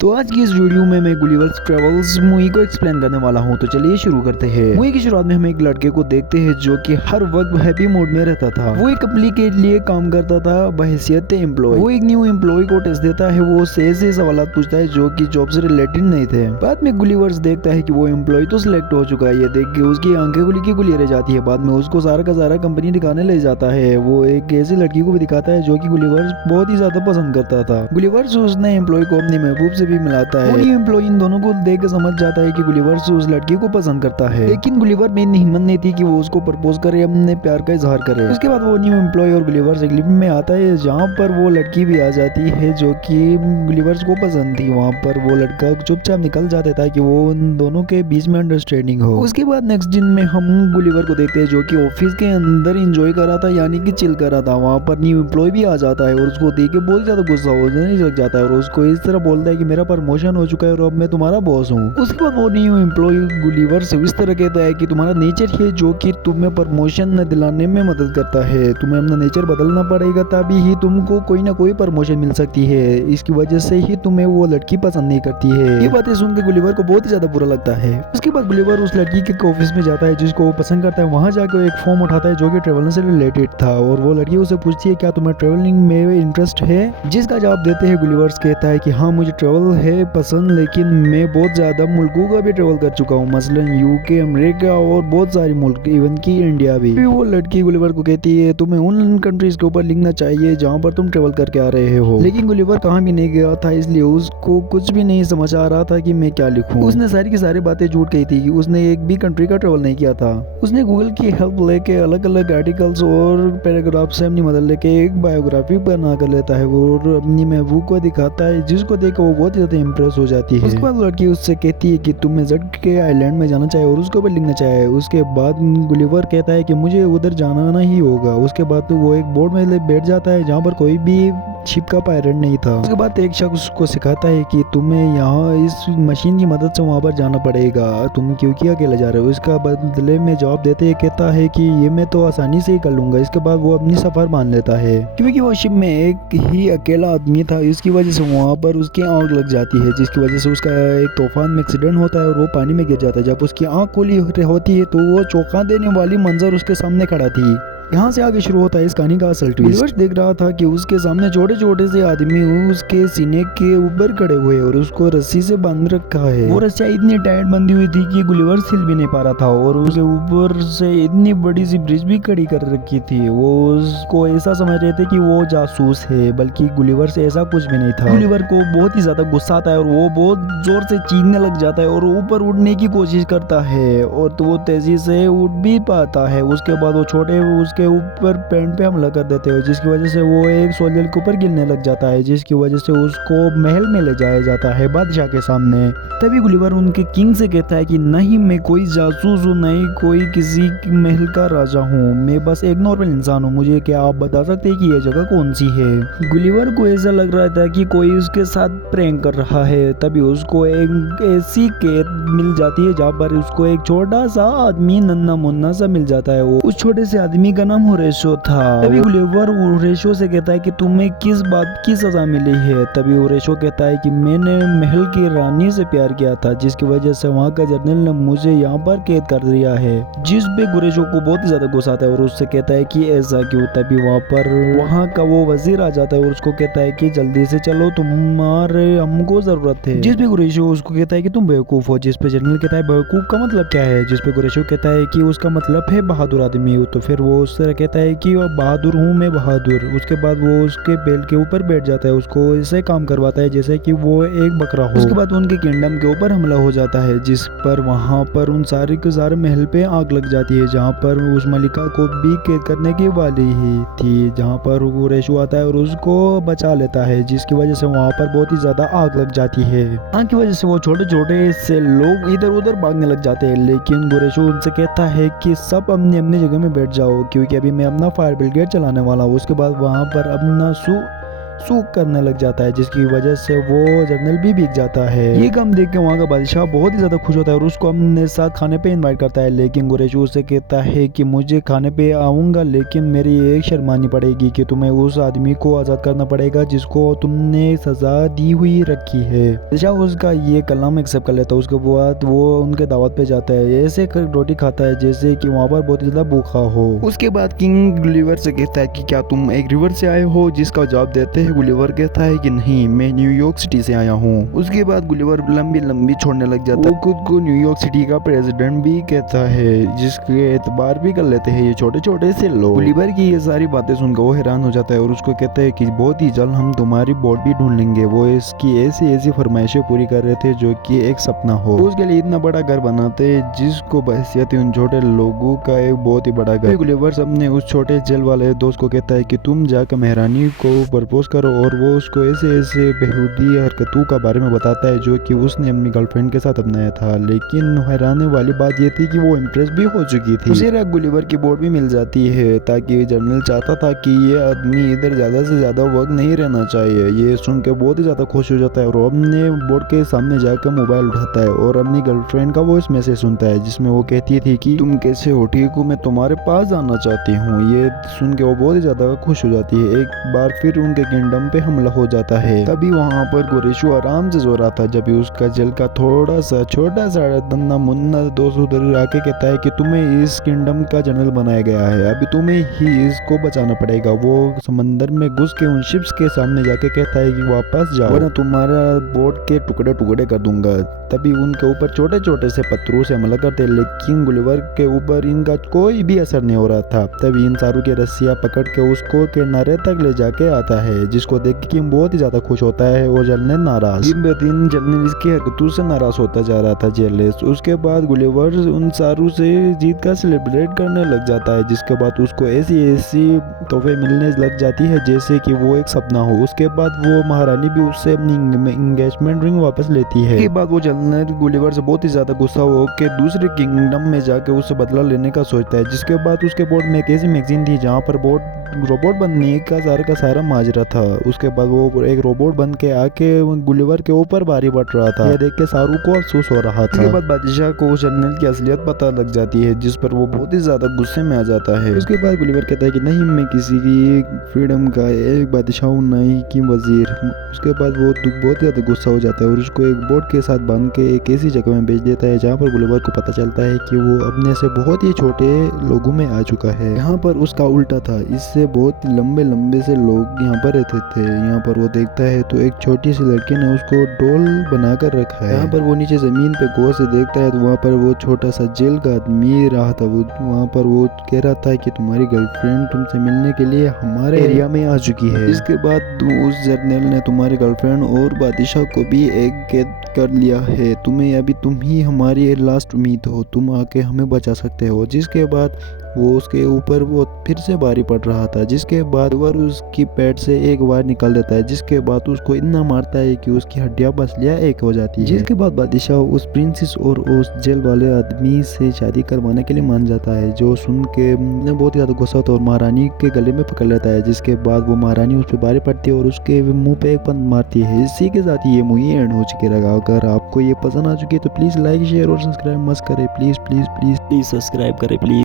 तो आज की इस वीडियो में मैं गुलिवर्स ट्रेवल्स मूवी को एक्सप्लेन करने वाला हूं। तो चलिए शुरू करते हैं। मूवी की शुरुआत में हम एक लड़के को देखते हैं जो कि हर वक्त हैप्पी मूड में रहता था। वो एक कंपनी के लिए काम करता था बहैसियत एम्प्लॉय। वो एक न्यू एम्प्लॉय को टेस्ट देता है। वो से सवाल पूछता है जो कि जॉब से रिलेटेड नहीं थे। बाद में गुलिवर्स देखता है कि वो एम्प्लॉय तो सिलेक्ट हो चुका है। ये देख के उसकी आंखें खुली की खुली रह जाती है। बाद में उसको सारा का सारा कंपनी दिखाने ले जाता है। वो एक ऐसी लड़की को भी दिखाता है जो कि गुलिवर्स बहुत ही ज्यादा पसंद करता था। गुलिवर्स उसने एम्प्लॉय को अपनी महबूब से भी मिलाता है। न्यू एम्प्लॉय इन दोनों को देख के समझ जाता है कि गुलिवर्स उस लड़की को पसंद करता है, लेकिन गुलिवर में इतनी हिम्मत नहीं थी कि वो उसको प्रपोज करे, अपने प्यार का इजहार करे। उसके बाद वो न्यू एम्प्लॉय और गुलिवर्स एक लिफ्ट में आता है जहाँ पर वो लड़की भी आ जाती है जो कि गुलिवर्स को पसंद थी। वहाँ पर वो लड़का चुपचाप निकल जाता है ताकि वो उन दोनों के बीच में अंडरस्टैंडिंग हो। उसके बाद नेक्स्ट दिन में हम गुलिवर को देखते हैं जो कि ऑफिस के अंदर एंजॉय कर रहा था, यानी कि चिल कर रहा था। वहाँ पर न्यू एम्प्लॉय भी आ जाता है और उसको देख के बहुत ज्यादा गुस्सा होने लग जाता है और उसको इस तरह बोलता है कि मेरा प्रमोशन हो चुका है और अब मैं तुम्हारा बॉस हूँ। उसके बाद वो न्यू एम्प्लॉय गुलिवर से इस तरह कहता है कि तुम्हारा नेचर है जो कि तुम्हें प्रमोशन न दिलाने में मदद करता है। तुम्हें अपना नेचर बदलना पड़ेगा तभी ही तुमको कोई ना कोई प्रमोशन मिल सकती है। इसकी वजह से ही तुम्हें वो लड़की पसंद नहीं करती है। ये बातें सुन के गुलिवर को बहुत ही ज्यादा बुरा लगता है। उसके बाद गुलिवर उस लड़की के ऑफिस में जाता है जिसको वो पसंद करता है। वहाँ जाकर एक फॉर्म उठाता है जो कि ट्रेवलिंग से रिलेटेड था और वो लड़की उसे पूछती है क्या तुम्हें ट्रेवलिंग में इंटरेस्ट है, जिसका जवाब देते हैं गुलिवर्स कहता है कि हाँ मुझे ट्रेवल है पसंद, लेकिन मैं बहुत ज्यादा मुल्कों का भी ट्रेवल कर चुका हूँ, मसलन यूके, अमेरिका और बहुत सारे मुल्क, इवन की इंडिया भी। फिर वो लड़की गुलिवर को कहती है तुम्हें उन कंट्रीज के ऊपर लिखना चाहिए जहाँ पर तुम ट्रेवल करके आ रहे हो। लेकिन गुलिवर कहाँ भी नहीं गया था इसलिए उसको कुछ भी नहीं समझ आ रहा था कि मैं क्या लिखूं। उसने सारी की सारी बातें झूठ कही थी कि उसने एक भी कंट्री का ट्रेवल नहीं किया था। उसने गूगल की हेल्प लेके अलग अलग आर्टिकल्स और पैराग्राफ से अपनी मदद लेके एक बायोग्राफी बना कर लेता है और अपनी महबूब को दिखाता है जिसको देख वो बहुत ज्यादा इम्प्रेस हो जाती है। उसके बाद लड़की उससे कहती है कि तुम्हें जट के आइलैंड में जाना चाहिए और उसके ऊपर लिखना चाहिए। उसके बाद गुलिवर कहता है कि मुझे उधर जाना ही होगा। उसके बाद वो एक बोर्ड में बैठ जाता है जहाँ पर कोई भी शिप का पायलट नहीं था। उसके बाद एक शख्स उसको सिखाता है कि तुम्हें यहाँ इस मशीन की मदद से वहाँ पर जाना पड़ेगा, तुम क्योंकि अकेले जा रहे हो। इसका बदले में जवाब देते कहता है कि ये मैं तो आसानी से ही कर लूंगा। इसके बाद वो अपनी सफर मान लेता है क्योंकि वो शिप में एक ही अकेला आदमी था। इसकी वजह से वहाँ पर उसकी आंख लग जाती है जिसकी वजह से उसका एक तूफान में एक्सीडेंट होता है और वो पानी में गिर जाता है। जब उसकी आंख खुली होती है तो वो चौंका देने वाली मंजर उसके सामने खड़ा थी। यहाँ से आगे शुरू होता है इस कहानी का असल ट्विस्ट। गुलिवर देख रहा था कि उसके सामने छोटे छोटे से आदमी उसके सीने के ऊपर खड़े हुए और उसको रस्सी से बांध रखा है। वो रस्सियाँ इतनी टाइट बंधी हुई थी कि गुलिवर हिल भी नहीं पा रहा था और उसके ऊपर से इतनी बड़ी सी ब्रिज भी खड़ी कर रखी थी। वो उसको ऐसा समझ रहे थे कि वो जासूस है, बल्कि गुलिवर से ऐसा कुछ भी नहीं था। गुलिवर को बहुत ही ज्यादा गुस्सा आता है और वो बहुत जोर से चीखने लग जाता है और ऊपर उड़ने की कोशिश करता है और तो वो तेजी से उड़ भी पाता है। उसके बाद वो छोटे के ऊपर पैंट पे हमला कर देते हैं जिसकी वजह से वो एक सोल्जर के ऊपर गिरने लग जाता है, जिसकी वजह से उसको महल में ले जाया जाता है बादशाह के सामने। तभी गुलिवर उनके किंग से कहता है कि नहीं मैं कोई जासूस हूँ, नहीं कोई किसी महल का राजा हूँ, मैं बस एक नॉर्मल इंसान हूँ। मुझे क्या आप बता सकते हैं कि ये जगह कौन सी है। गुलिवर को ऐसा लग रहा था कि कोई उसके साथ प्रैंक कर रहा है। तभी उसको एक ऐसी कैद मिल जाती है जहाँ पर उसको एक छोटा सा आदमी नन्ना मुन्ना सा मिल जाता है। वो उस छोटे से आदमी का नाम होरेशो था। तभी गुलिवर होरेशो से कहता है कि तुम्हें किस बात की सजा मिली है। तभी होरेशो कहता है कि मैंने महल की रानी से प्यार किया था जिसकी वजह से वहाँ का जनरल ने मुझे यहाँ पर कैद कर दिया है। जिस पे गुरेशो को बहुत ही ज्यादा गुस्सा आता है और उससे कहता है कि ऐसा क्यों। तभी वहाँ का वो वजीर आ जाता है और उसको कहता है कि जल्दी से चलो तुम्हारे हमको जरूरत है। जिस पे गुरेशो उसको कहता है कि तुम बेवकूफ हो। जिस पे जनरल कहता है बेवकूफ का मतलब क्या है। जिस पे गुरेशो कहता है कि उसका मतलब है बहादुर आदमी हो। तो फिर वो उससे कहता है कि बहादुर हूँ मैं बहादुर। उसके बाद वो उसके बेल के ऊपर बैठ जाता है, उसको ऐसे काम करवाता है जैसे कि वो एक बकरा हो। उसके बाद उनके किंगडम के ऊपर हमला हो जाता है जिस पर वहाँ पर उन सारे के सारे महल पे आग लग जाती है जहाँ पर उस मलिका को भी कैद करने की वाली ही थी, जहाँ पर वो रेशु आता है और उसको बचा लेता है जिसकी वजह से वहाँ पर बहुत ही ज्यादा आग लग जाती है। आग की वजह से वो छोटे छोटे से लोग इधर उधर भागने लग जाते हैं, लेकिन गुरेशो उनसे कहता है कि सब अपनी अपनी जगह में बैठ जाओ क्योंकि अभी मैं अपना फायर ब्रिगेड चलाने वाला हूँ। उसके बाद वहाँ पर अपना सूख करने लग जाता है, जिसकी वजह से वो जनरल भी भीग जाता है। ये काम देख के वहाँ का बादशाह बहुत ही ज्यादा खुश होता है और उसको अपने साथ खाने पे इनवाइट करता है। लेकिन कुरैशी उससे कहता है कि मुझे खाने पे आऊंगा, लेकिन मेरी एक शर्त माननी पड़ेगी कि तुम्हें उस आदमी को आजाद करना पड़ेगा जिसको तुमने सजा दी हुई रखी है। बादशाह उसका ये कलाम एक्सेप्ट कर लेता है। उसके बाद वो उनके दावत पे जाता है, ऐसे रोटी खाता है जैसे कि वहाँ पर बहुत ही ज्यादा भूखा हो। उसके बाद किंग गुलिवर से कहता है कि क्या तुम एक रिवर से आए हो, जिसका जवाब देते हैं गुलिवर कहता है कि नहीं, मैं न्यूयॉर्क सिटी से आया हूँ। उसके बाद गुलिवर लंबी लंबी छोड़ने लग जाता है। वो खुद को न्यूयॉर्क सिटी का प्रेसिडेंट भी कहता है, जिसके एतबार भी कर लेते हैं ये छोटे छोटे से लोग। गुलिवर की ये सारी बातें सुनकर वो हैरान हो जाता है और उसको कहता है कि बहुत ही जल्द हम तुम्हारी बोट भी ढूंढ लेंगे। वो इसकी ऐसी ऐसी फरमाइशें पूरी कर रहे थे जो कि एक सपना हो। उसके लिए इतना बड़ा घर बनाते जिसको बहसियत उन छोटे लोगों का एक बहुत ही बड़ा घर। गुलिवर सबने उस छोटे जेल वाले दोस्त को कहता है कि तुम जाकर महारानी को प्रपोज करो, और वो उसको ऐसे ऐसे बेहूदी हरकतों का बारे में बताता है जो कि उसने अपनी गर्लफ्रेंड के साथ अपनाया था। लेकिन हैरानी वाली बात ये थी कि वो इम्प्रेस भी हो चुकी थी। उसे गुलिवर की बोट भी मिल जाती है, ताकि जनरल चाहता था कि ये आदमी इधर ज्यादा से ज्यादा वक्त नहीं रहना चाहिए। ये सुन के बहुत ही ज्यादा खुश हो जाता है और अपने बोट के सामने जाकर मोबाइल उठाता है और अपनी गर्लफ्रेंड का वॉइस मैसेज सुनता है, जिसमें वो कहती थी कि तुम कैसे हो, ठीक हो, मैं तुम्हारे पास आना चाहती हूँ। ये सुन के वो बहुत ही ज्यादा खुश हो जाती है। एक बार फिर उनके किंगडम पे हमला हो जाता है। तभी वहाँ पर कुरैशी आराम से सो रहा था, जब उसका जेल का थोड़ा सा छोटा सा नन्ना मुन्ना दोस्त उधर आके कहता है कि तुम्हें इस किंगडम का जनरल बनाया गया है, अभी तुम्हें ही इसको बचाना पड़ेगा। वो समंदर में घुस के उन शिप्स के सामने जाके कहता है कि वापस जाओ वरना तुम्हारा बोट के टुकड़े टुकड़े कर दूंगा। तभी उनके ऊपर छोटे छोटे से पत्थरों से हमला करते, लेकिन गुलिवर के ऊपर इनका कोई भी असर नहीं हो रहा था। तभी इन सारों की रस्सियां पकड़ के उसको किनारे तक ले जाके आता है, जिसको देख के किंग बहुत ही ज्यादा खुश होता है और जनरल नाराज। दिन ब दिन जनरल इसकी हरकतों से नाराज होता जा रहा था, जेलस। उसके बाद गुलिवर उन सारों से जीत का सेलिब्रेट करने लग जाता है, जिसके बाद उसको ऐसी ऐसी तोहफे मिलने लग जाती है जैसे कि वो एक सपना हो। उसके बाद वो महारानी भी उससे अपनी एंगेजमेंट रिंग वापस लेती है। उसके बाद वो जनरल गुलिवर से बहुत ही ज्यादा गुस्सा हो के दूसरे किंगडम में जाके उससे बदला लेने का सोचता है। जिसके बाद उसके बोर्ड में एक ऐसी मैगजीन थी जहाँ पर रोबोट बनने का सारा माजरा था। उसके बाद वो एक रोबोट बन के आके गुलिवर के ऊपर भारी पड़ रहा था। यह देख के सारू को अफसोस हो रहा था। उसके बाद बादशाह को उस जनरल की असलियत पता लग जाती है, जिस पर वो बहुत ही ज्यादा गुस्से में आ जाता है। उसके बाद गुलिवर कहता है कि नहीं, मैं किसी की फ्रीडम का एक बादशाह हूँ, नहीं कि वजीर। उसके बाद वो बहुत ज्यादा गुस्सा हो जाता है और उसको एक बोट के साथ बांध के एक ऐसी जगह में भेज देता है जहाँ पर गुलिवर को पता चलता है कि वो अपने से बहुत ही छोटे लोगों में आ चुका है। यहाँ पर उसका उल्टा था, इससे बहुत लंबे लंबे से लोग यहाँ पर रहते थे। यहाँ पर वो देखता है तो एक छोटी सी लड़की ने उसको डोल बनाकर रखा है। यहाँ पर वो नीचे जमीन पे गौर से देखता है तो वहाँ पर वो छोटा सा जेल का आदमी रहा था। वो वहाँ पर वो कह रहा था कि तुम्हारी गर्लफ्रेंड तुमसे मिलने के लिए हमारे एरिया में आ चुकी है। इसके बाद उस जर्नल ने तुम्हारी गर्लफ्रेंड और बादशाह को भी एक कैद कर लिया है। तुम ही हमारी लास्ट उम्मीद हो, तुम आके हमें बचा सकते हो। जिसके बाद वो उसके ऊपर वो फिर से भारी पड़ रहा था। जिसके बाद वो उसकी पेट से एक वार निकाल देता है, जिसके बाद उसको इतना मारता है कि उसकी हड्डियां पसलियां एक हो जाती है। जिसके बाद बादशाह उस प्रिंसेस और उस जेल वाले आदमी से शादी करवाने के लिए मान जाता है, जो सुन के बहुत ही ज्यादा गुस्सा होता है और महारानी के गले में पकड़ लेता है। जिसके बाद वो महारानी उस पर भारी पड़ती है और उसके मुंह पे एक पंद मारती है। इसी के साथ ये मूवी एंड हो चुकी रहेगा। अगर आपको ये पसंद आ चुकी है तो प्लीज लाइक शेयर और सब्सक्राइब मत करें, please please please please subscribe करें प्लीज।